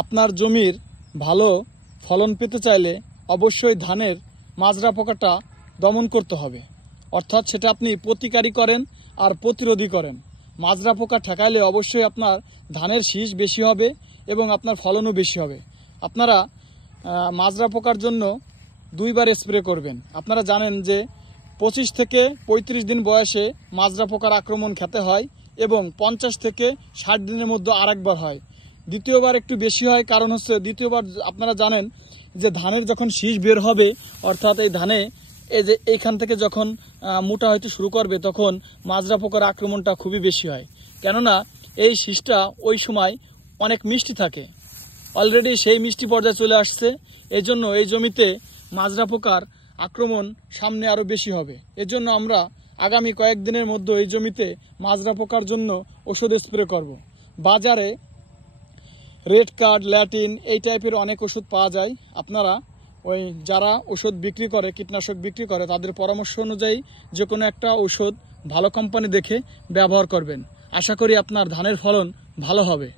আপনার জমির ভালো ফলন পেতে চাইলে অবশ্যই ধানের মাজরা পোকাটা দমন করতে হবে, অর্থাৎ সেটা আপনি প্রতিকারী করেন আর প্রতিরোধী করেন। মাজরা পোকা ঠেকাইলে অবশ্যই আপনার ধানের শীষ বেশি হবে এবং আপনার ফলনও বেশি হবে। আপনারা মাজরা পোকার জন্য 2 বার স্প্রে করবেন। আপনারা জানেন যে 25 থেকে 35 দিন বয়সে মাজরা পোকার আক্রমণ খেতে হয় এবং 50 থেকে 60 দিনের মধ্যে আরেকবার হয়। দ্বিতীয়বার একটু বেশি হয়, কারণ হচ্ছে দ্বিতীয়বার আপনারা জানেন যে ধানের যখন শীষ বের হবে, অর্থাৎ এই ধানে এই যে এইখান থেকে যখন মোটা হইতে শুরু করবে তখন মাজরা পোকার আক্রমণটা খুবই বেশি হয়। কেননা এই শীষটা ওই সময় অনেক মিষ্টি থাকে, অলরেডি সেই মিষ্টি পর্যায়ে চলে আসছে। এই জন্য এই জমিতে মাজরা পোকার আক্রমণ সামনে আরও বেশি হবে। এজন্য আমরা আগামী কয়েকদিনের মধ্যে এই জমিতে মাজরা পোকার জন্য ওষুধ স্প্রে করব। বাজারে রেড কার্ড, ল্যাটিন এই টাইপের অনেক ওষুধ পাওয়া যায়। আপনারা ওই যারা ওষুধ বিক্রি করে, কীটনাশক বিক্রি করে, তাদের পরামর্শ অনুযায়ী যে কোনো একটা ওষুধ ভালো কোম্পানি দেখে ব্যবহার করবেন। আশা করি আপনার ধানের ফলন ভালো হবে।